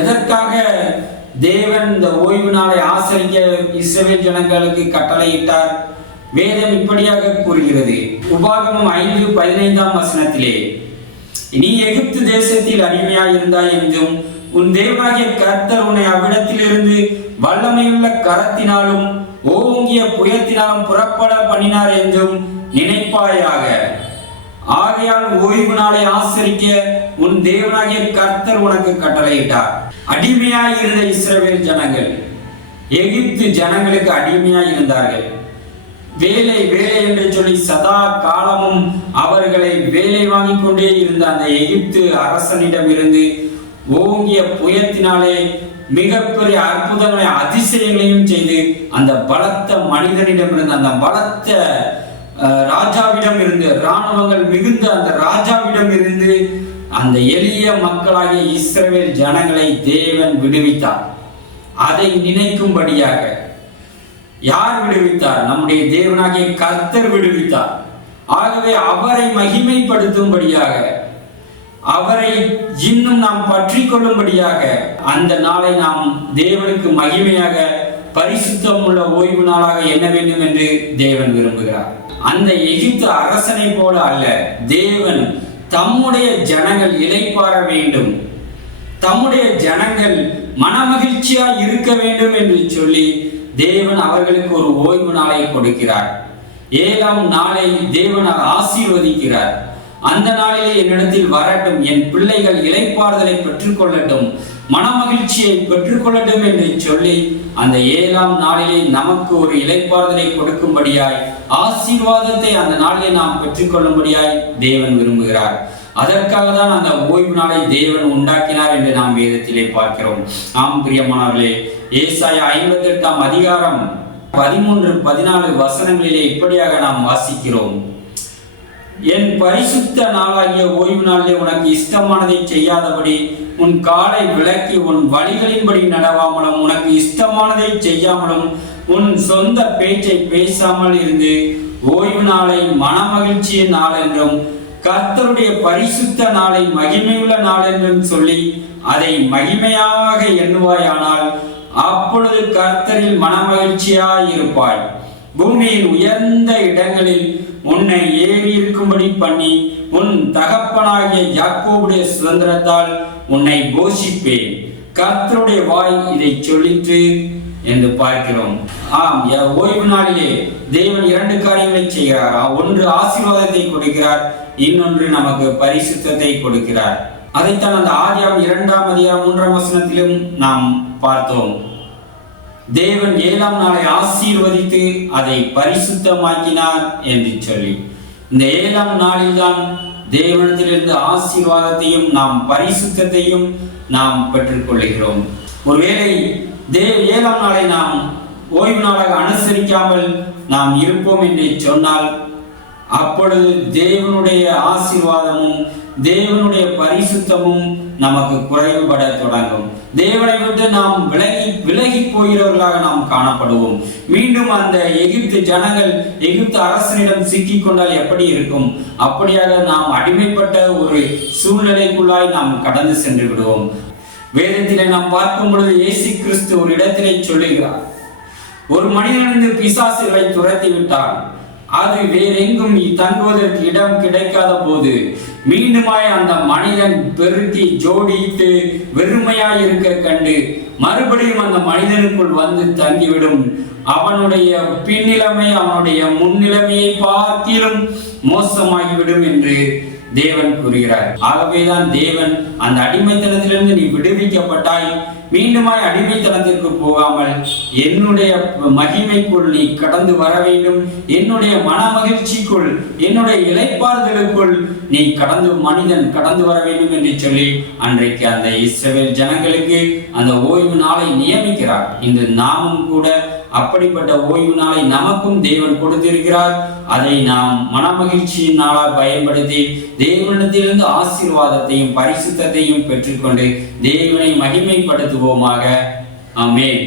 எதற்காக தேவன் இந்த ஓய்வு நாளை ஆசரிக்க இஸ்ரவேல் ஜனங்களுக்கு கட்டளையிட்டார்? வேதம் இப்படியாக கூறுகிறது. உபாகமம் ஐந்து பதினைந்தாம் வசனத்திலே நீ எகிப்து தேசத்தில் அடிமையாய் இருந்தாய் என்றும் உன் தேவனாகிய கர்த்தர் உன்னை அவ்விடத்திலிருந்து வல்லமையுள்ள கரத்தினாலும் ஓங்கிய புயத்தினாலும் புறப்பட பண்ணினார் என்றும் நினைப்பாயாக. ஆகையால் ஓய்வு நாளை ஆசரிக்க உன் தேவனாகிய கர்த்தர் உனக்கு கட்டளையிட்டார். அடிமையாய் இருந்த இஸ்ரவேல் ஜனங்கள் எகிப்து ஜனங்களுக்கு அடிமையாய் இருந்தார்கள். வேலை வேலை என்று சொல்லி சதா காலமும் அவர்களை வேலை வாங்கிக் கொண்டே இருந்த அந்த எகிப்து அரசனிடம் இருந்து ஓங்கிய புயத்தினாலே மிகப்பெரிய அற்புதங்களை அதிசயங்களையும் செய்து அந்த பலத்த மனிதனிடம் இருந்து அந்த பலத்த ராஜாவிடம் இருந்து இராணுவங்கள் மிகுந்த அந்த ராஜாவிடம் இருந்து அந்த எளிய மக்களாகிய இஸ்ரவேல் ஜனங்களை தேவன் விடுவித்தார். அதை நினைக்கும்படியாக யார் விடுவித்தார்? நம்முடைய தேவனாகிய கர்த்தர் விடுவித்தார். ஆகவே அவரை மகிமைப்படுத்தும்படியாக அவரை இன்னும் நாம் பற்றி கொள்ளும்படியாக அந்த நாளை நாம் தேவனுக்கு மகிமையாக பரிசுத்தம் உள்ள ஓய்வு நாளாக எண்ண வேண்டும் என்று தேவன் விரும்புகிறார். அந்த எகிப்து அரசனை போல அல்ல. தேவன் தம்முடைய ஜனங்கள் இளைப்பாற வேண்டும். தம்முடைய ஜனங்கள் மனமகிழ்ச்சியா இருக்க வேண்டும் என்று சொல்லி தேவன் அவர்களுக்கு ஒரு ஓய்வு நாளை கொடுக்கிறார். ஏழாம் நாளை தேவன் ஆசீர்வதிக்கிறார். அந்த நாளிலே என்னிடத்தில் வரட்டும். என் பிள்ளைகள் இளைப்பாறுதலை பெற்றுக்கொள்ளட்டும். மனமகிழ்ச்சியை பெற்றுக்கொள்ளட்டும் என்று சொல்லி அந்த ஏழாம் நாளிலே நமக்கு ஒரு இலைப்பாறுதலை கொடுக்கும்படியாய் ஆசீர்வாதத்தை அந்த நாளிலே நாம் பெற்றுக்கொள்ளும்படியாய் தேவன் விரும்புகிறார். அதற்காக தான் அந்த ஓய்வு நாளை தேவன் உண்டாக்கினார் என்று நாம் வேதத்திலே பார்க்கிறோம். ஆம் பிரியமானவர்களே ஏசாய ஐம்பத்தி எட்டாம் அதிகாரம் பதிமூன்று பதினாலு வசனங்களிலே இப்படியாக நாம் வாசிக்கிறோம். என் பரிசுத்த நாளாகிய ஓய்வு நாளிலே உனக்கு இஷ்டமானதை செய்யாதபடி உன் காலை விலக்கி உன் வழிகளின்படி நடவாமலும் உனக்கு இஷ்டமானதை செய்யாமலும் உன் சொந்த பேச்சை பேசாமல் இருந்து ஓய்வு நாளை மனமகிழ்ச்சியின் நாள் என்றும் கர்த்தருடைய பரிசுத்த நாளை மகிமையுள்ள நாள் என்றும் சொல்லி அதை மகிமையாக எண்ணுவாயானால் அப்பொழுது கர்த்தரில் மனமகிழ்ச்சியாய் இருப்பாய். பூமியின் உயர்ந்த இடங்களில் உன்னை ஏறி இருக்கும்படி பண்ணி உன் தகப்பனாகிய யாக்கோபுடைய சுதந்திரத்தால் உன்னை போஷிப்பேன். கர்த்தருடைய வாய் இதை சொல்லிற்று என்று பார்க்கிறோம். ஆம் ஓய்வு நாளிலே தேவன் இரண்டு காரியங்களை செய்கிறார். ஒன்று ஆசீர்வாதத்தை கொடுக்கிறார் இன்னொன்று நமக்கு பரிசுத்தத்தை கொடுக்கிறார். அதைத்தான் அந்த ஆதியாம் இரண்டாம் அதிகாரம் மூன்றாம் வசனத்திலும் நாம் பார்த்தோம். தேவன் ஏழாம் நாளை ஆசீர்வதித்து அதை பரிசுத்தமாக்கினார் என்று சொல்லி இந்த ஏழாம் நாளில்தான் தேவனத்திலிருந்து ஆசீர்வாதத்தையும் நாம் பரிசுத்தையும் நாம் பெற்றுக்கொள்கிறோம் ஒருவேளை தேவ ஏழாம் நாளை நாம் ஓய்வு நாளாக அனுசரிக்காமல் நாம் இருப்போம் என்று சொன்னால் அப்பொழுது தேவனுடைய ஆசீர்வாதமும் தேவனுடைய பரிசுத்தமும் நமக்கு குறைவுபட தொடங்கும். தேவனை விட்டு நாம் விலகி விலகி போகிறவர்களாக நாம் காணப்படுவோம். மீண்டும் அந்த எகிப்து ஜனங்கள் எகிப்து அரசனிடம் சிக்கிக் கொண்டால் எப்படி இருக்கும்? அப்படியாக நாம் அடிமைப்பட்ட ஒரு சூழ்நிலைக்குள்ளாய் நாம் கடந்து சென்று விடுவோம். வேதத்திலே நாம் பார்க்கும் பொழுது இயேசு கிறிஸ்து ஒரு இடத்திலே சொல்லுகிறார். ஒரு மனிதனிருந்து பிசாசுகளை துரத்தி விட்டான். அது வேறெங்கும் தங்குவதற்கு இடம் கிடைக்காத போது மீண்டுமாய் அந்த மனிதன் பெருக்கி ஜோடித்து வெறுமையாய் இருக்க கண்டு மறுபடியும் அந்த மனிதனுக்குள் வந்து தங்கிவிடும். அவனுடைய பின்னிலைமை அவனுடைய முன்னிலைமையை பார்த்திலும் மோசமாகிவிடும் என்று தேவன் கூறுகிறார். ஆகவேதான் தேவன் அந்த அடிமைத்தனத்திலிருந்து நீ விடுவிக்கப்பட்டாய். மீண்டுமாய் அடிமைத்தனத்திற்கு போகாமல் என்னுடைய மகிமைக்குள் நீ கடந்து வர வேண்டும். என்னுடைய மன மகிழ்ச்சிக்குள் என்னுடைய இலைப்பாறுதலுக்குள் நீ கடந்து மனிதன் கடந்து வர வேண்டும் என்று சொல்லி அன்றைக்கு அந்த இஸ்ரவேல் ஜனங்களுக்கு அந்த ஓய்வு நாளை நியமிக்கிறார். இன்று நாமும் கூட அப்படிப்பட்ட ஓய்வு நாளை நமக்கும் தேவன் கொடுத்திருக்கிறார். அதை நாம் மனமகிழ்ச்சியின் நாளாக பயன்படுத்தி தேவனிடத்திலிருந்து ஆசீர்வாதத்தையும் பரிசுத்தையும் பெற்றுக்கொண்டு தேவனை மகிமைப்படுத்துவோமாக. அமேன்